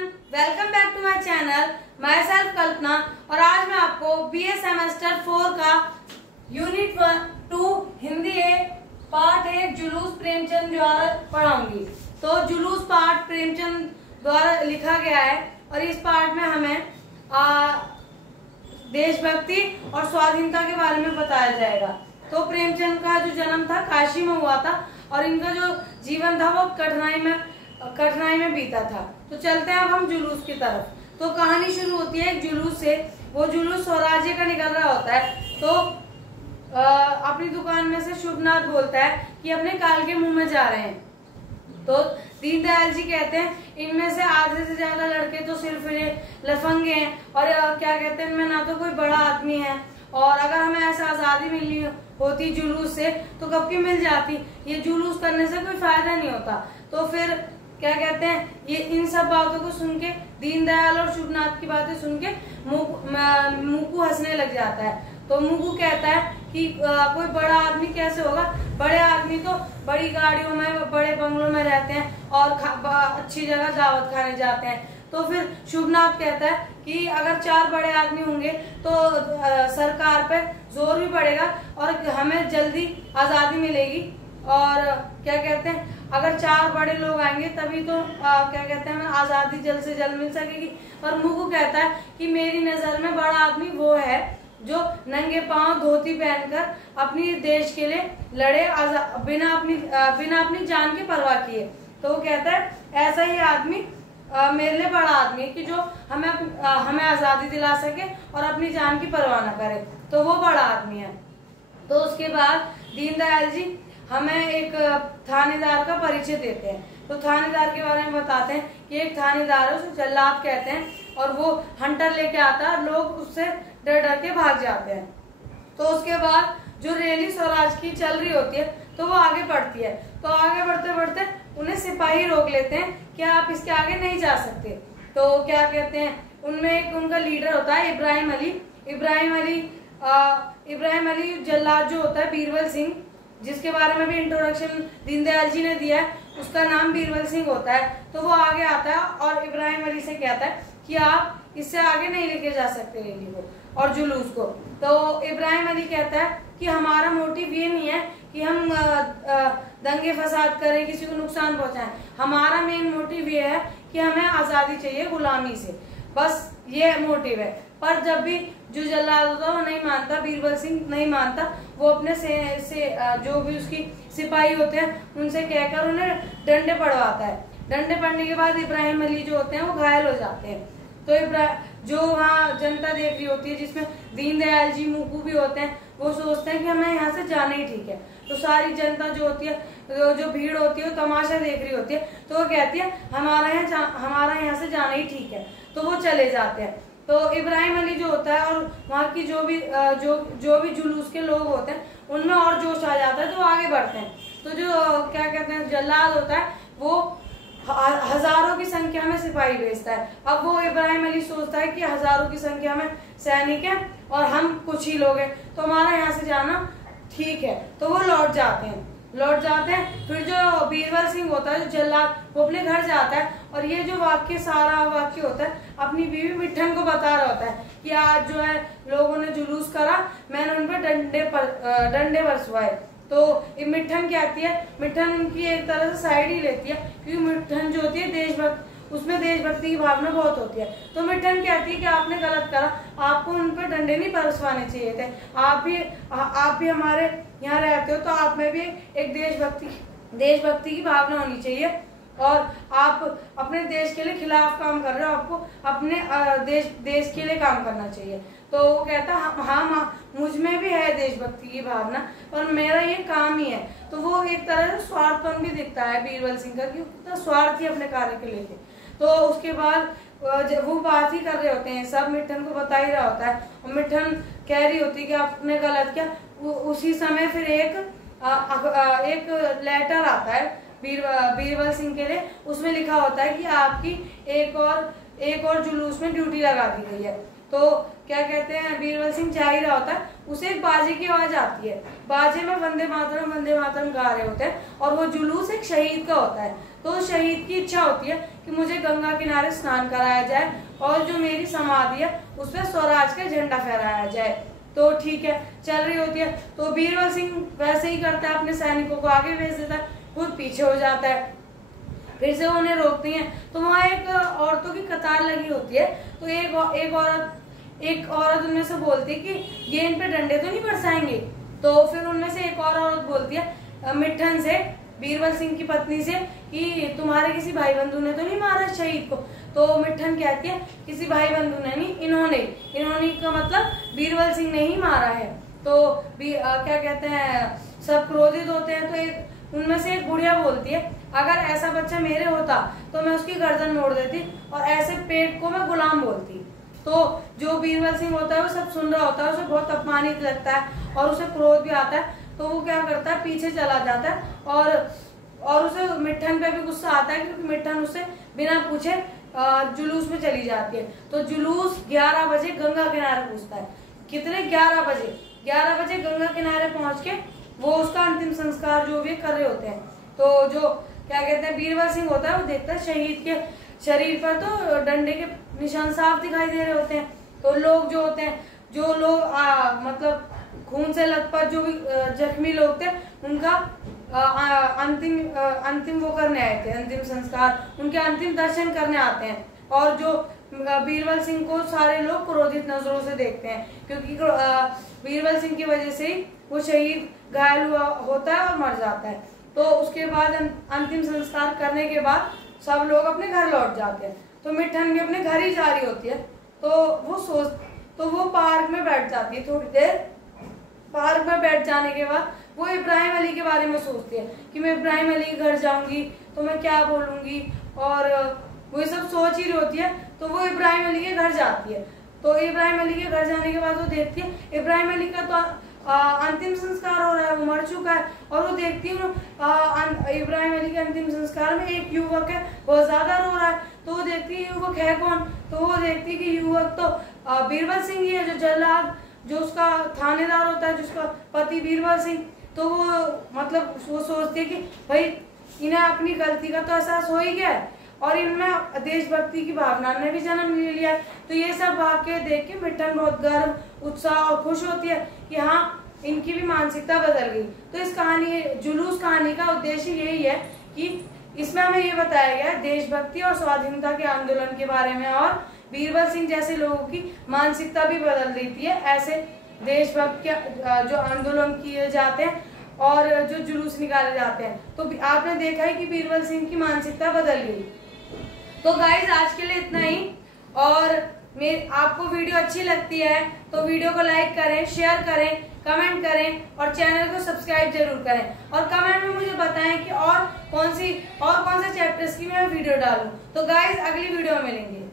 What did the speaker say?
Everyone, welcome back to my channel. Myself Kalpana और आज मैं आपको बीए सेमेस्टर 4 का यूनिट 2 हिंदी पार्ट 1 जुलूस प्रेमचंद द्वारा पढ़ाऊंगी। तो जुलूस पार्ट प्रेमचंद द्वारा लिखा गया है और इस पार्ट में हमें देशभक्ति और स्वाधीनता के बारे में बताया जाएगा। तो प्रेमचंद का जो जन्म था काशी में हुआ था और इनका जो जीवन था वो कठिनाई में बीता था। तो चलते हैं अब हम जुलूस की तरफ। तो कहानी शुरू होती है एक जुलूस से। वो जुलूस स्वराज्य का निकल रहा होता है। तो अपनी दुकान में से शुभनाथ बोलता है कि अपने काल के मुंह में जा रहे हैं। तो दीनदयाल जी कहते हैं इनमें से आधे से ज्यादा लड़के तो सिर्फ लफंगे हैं और क्या कहते हैं इनमें ना तो कोई बड़ा आदमी है, और अगर हमें ऐसा आजादी मिलनी होती जुलूस से तो कब की मिल जाती। ये जुलूस करने से कोई फायदा नहीं होता। तो फिर क्या कहते हैं ये इन सब बातों को सुन के दीनदयाल और शुभनाथ की बातें सुन के मुकू हंसने लग जाता है। तो मुकू कहता है कि कोई बड़ा आदमी कैसे होगा, बड़े आदमी तो बड़ी गाड़ियों में बड़े बंगलों में रहते हैं और अच्छी जगह दावत खाने जाते हैं। तो फिर शुभनाथ कहता है कि अगर 4 बड़े आदमी होंगे तो सरकार पे जोर भी पड़ेगा और हमें जल्दी आजादी मिलेगी। और क्या कहते हैं अगर 4 बड़े लोग आएंगे तभी तो क्या कहते हैं हमें आजादी जल्द से जल्द मिल सकेगी। और मुकू कहता है कि मेरी नजर में बड़ा आदमी वो है जो नंगे पांव धोती पहनकर अपनी देश के लिए लड़े बिना अपनी जान की परवाह किए। तो वो कहता है ऐसा ही आदमी मेरे लिए बड़ा आदमी है कि जो हमें आजादी दिला सके और अपनी जान की परवाह न करे, तो वो बड़ा आदमी है। तो उसके बाद दीनदयाल जी हमें एक थानेदार का परिचय देते हैं। तो थानेदार के बारे में बताते हैं कि एक थानेदार है, उसे जल्लाद कहते हैं और वो हंटर लेके आता है और लोग उससे डर डर के भाग जाते हैं। तो उसके बाद जो रैली स्वराज की चल रही होती है तो वो आगे बढ़ती है। तो आगे बढ़ते बढ़ते उन्हें सिपाही रोक लेते हैं कि आप इसके आगे नहीं जा सकते। तो क्या कहते हैं उनमें एक उनका लीडर होता है इब्राहिम अली जल्लाद जो होता है बीरबल सिंह, जिसके बारे में भी इंट्रोडक्शन दीनदयाल जी ने दिया है, उसका नाम बीरबल सिंह होता है। तो वो आगे आता है और इब्राहिम अली से कहता है कि आप इससे आगे नहीं लेके जा सकते रैली को और जुलूस को। तो इब्राहिम अली कहता है कि हमारा मोटिव ये नहीं है कि हम दंगे फसाद करें, किसी को नुकसान पहुंचाएं। हमारा मेन मोटिव ये है कि हमें आजादी चाहिए गुलामी से, बस ये मोटिव है। पर जब भी जो जल्लाद होता है वो नहीं मानता, बीरबल सिंह नहीं मानता, वो अपने से जो भी उसकी सिपाही होते हैं उनसे कहकर उन्हें डंडे पड़वाता है। डंडे पड़ने के बाद इब्राहिम अली जो होते हैं वो घायल हो जाते हैं। तो जो वहाँ जनता देख रही होती है जिसमें दीनदयाल जी मुकू भी होते हैं, वो सोचते हैं कि हमें यहाँ से जाना ही ठीक है। तो सारी जनता जो होती है, जो भीड़ होती है वो तमाशा देख रही होती है। तो वो कहती है हमारा यहाँ से जाना ही ठीक है। तो वो चले जाते हैं। तो इब्राहिम अली जो होता है और वहाँ की जो भी जुलूस के लोग होते हैं उनमें और जोश आ जाता है, तो आगे बढ़ते हैं। तो जो क्या कहते हैं जल्लाद होता है वो हजारों की संख्या में सिपाही भेजता है। अब वो इब्राहिम अली सोचता है कि हजारों की संख्या में सैनिक है और हम कुछ ही लोग हैं, तो हमारा यहाँ से जाना ठीक है। तो वो लौट जाते हैं। फिर जो बीरबल सिंह होता है जो जल्लाद, वो अपने घर जाता है और ये जो सारा वाक्य होता है अपनी बीवी मिठन को बता रहा होता है कि आज जो है लोगों ने जुलूस करा, मैंने उन पर डंडे बरसवाए। तो मिठन क्या आती है, मिठन उनकी एक तरह से साइड ही लेती है, क्योंकि मिठन जो होती है उसमें देशभक्ति की भावना बहुत होती है। तो मिठन कहती है कि आपने गलत करा, आपको उन पर डंडे नहीं बरसवाने चाहिए थे। आप भी हमारे यहाँ रहते हो तो आप में भी एक देशभक्ति की भावना होनी चाहिए और आप अपने देश के लिए खिलाफ काम कर रहे हो, आपको अपने देश के लिए काम करना चाहिए। तो वो कहता हाँ मुझ में भी है देशभक्ति की भावना और मेरा ये काम ही है। तो वो एक तरह से स्वार्थपन भी दिखता है बीरबल सिंह का, कि कितना स्वार्थी अपने कार्य के लेके। तो उसके बाद वो बात ही कर रहे होते हैं, सब मिठन को बता ही रहा होता है और मिठन कह रही होती है कि आपने गलत किया। उसी समय फिर एक लेटर आता है बीरबल सिंह के लिए। उसमें लिखा होता है कि आपकी एक और जुलूस में ड्यूटी लगा दी गई है। तो क्या कहते हैं, बीरबल सिंह जा ही रहा होता है, उसे एक बाजे की आवाज आती है। बाजे में वंदे मातरम गा रहे होते हैं और वो जुलूस एक शहीद का होता है। तो शहीद की इच्छा होती है कि मुझे गंगा किनारे स्नान कराया जाए और जो मेरी समाधि है उस पर स्वराज का झंडा फहराया जाए। तो ठीक है, चल रही होती है। तो बीरबल सिंह वैसे ही करता है, अपने सैनिकों को आगे भेज देता है, खुद पीछे हो जाता है। फिर से उन्हें रोकती हैं तो वहाँ एक औरतों की कतार लगी होती है। तो एक औरत उनमें से बोलती है कि गेंद पे डंडे तो नहीं बरसाएंगे। तो फिर उनमें से एक और औरत बोलती है मिट्ठन से, बीरबल सिंह की पत्नी से, कि तुम्हारे किसी भाई बंधु ने तो नहीं मारा शहीद को। तो मिट्ठन कहती है किसी भाई बंधु ने नहीं, इन्होंने का मतलब बीरबल सिंह ने ही मारा है। तो क्या कहते हैं, सब क्रोधित होते हैं। तो उनमें से एक बुढ़िया बोलती है अगर ऐसा बच्चा मेरे होता तो मैं उसकी गर्दन मोड़ देती और ऐसे पेट को मैं गुलाम बोलती। तो जो बीरबल सिंह होता है वो सब सुन रहा होता है, उसे बहुत अपमानित लगता है और उसे क्रोध भी आता है। तो वो क्या करता है, पीछे चला जाता है और उसे मिट्ठन पे भी गुस्सा आता है क्योंकि मिट्ठन उससे बिना पूछे जुलूस में चली जाती है। तो जुलूस 11 बजे गंगा किनारे पहुंचता है। कितने 11 बजे गंगा किनारे पहुंच के वो उसका अंतिम संस्कार जो भी कर रहे होते हैं। तो जो क्या कहते हैं, बीरबल सिंह होता है वो देखता है शहीद के शरीर पर तो डंडे के निशान साफ दिखाई दे रहे होते हैं। तो लोग जो होते हैं, जो लोग मतलब खून से लथपथ जो भी जख्मी लोग थे, उनका अंतिम वो करने आए थे, अंतिम संस्कार, उनके अंतिम दर्शन करने आते हैं। और जो बीरबल सिंह को सारे लोग क्रोधित नजरों से देखते हैं क्योंकि बीरबल सिंह की वजह से ही वो शहीद घायल हुआ होता है और मर जाता है। तो उसके बाद अंतिम संस्कार करने के बाद सब लोग अपने घर लौट जाते हैं। तो मिट्ठन भी अपने घर ही जा रही होती है। तो वो पार्क में बैठ जाती है थोड़ी देर। पार्क में बैठ जाने के बाद वो इब्राहिम अली के बारे में सोचती है कि मैं इब्राहिम अली के घर जाऊंगी तो मैं क्या बोलूंगी, और वो ये सब सोच ही रही होती है। तो वो इब्राहिम अली के घर जाती है। तो इब्राहिम अली के घर जाने के बाद वो देखती है इब्राहिम अली का तो अंतिम संस्कार हो रहा है, वो मर चुका है। और वो देखती है इब्राहिम अली के अंतिम संस्कार में एक युवक है, बहुत ज्यादा रो रहा है। तो वो देखती है युवक है कौन। तो वो देखती है कि युवक तो बीरबल सिंह ही है, जो जल्लाद, जो उसका थानेदार होता है, जिसका पति बीरबल सिंह। तो वो मतलब वो सोचती है कि भाई इन्हें अपनी गलती का तो एहसास हो ही गया है और इनमें देशभक्ति की भावना ने भी जन्म ले लिया है। तो ये सब वाक्य देख के मिट्ठन बहुत गर्व, उत्साह और खुश होती है कि हाँ, इनकी भी मानसिकता बदल गई। तो इस कहानी, जुलूस कहानी का उद्देश्य यही है कि इसमें हमें ये बताया गया है देशभक्ति और स्वाधीनता के आंदोलन के बारे में, और बीरबल सिंह जैसे लोगों की मानसिकता भी बदल देती है। ऐसे देशभक्त के जो आंदोलन किए जाते हैं और जो जुलूस निकाले जाते हैं, तो आपने देखा है कि बीरबल सिंह की मानसिकता बदल गई। तो गाइज आज के लिए इतना ही, और आपको वीडियो अच्छी लगती है तो वीडियो को लाइक करें, शेयर करें, कमेंट करें और चैनल को सब्सक्राइब जरूर करें। और कमेंट में मुझे बताएं कि और कौन से चैप्टर्स की मैं वीडियो डालूं। तो गाइज अगली वीडियो में मिलेंगे।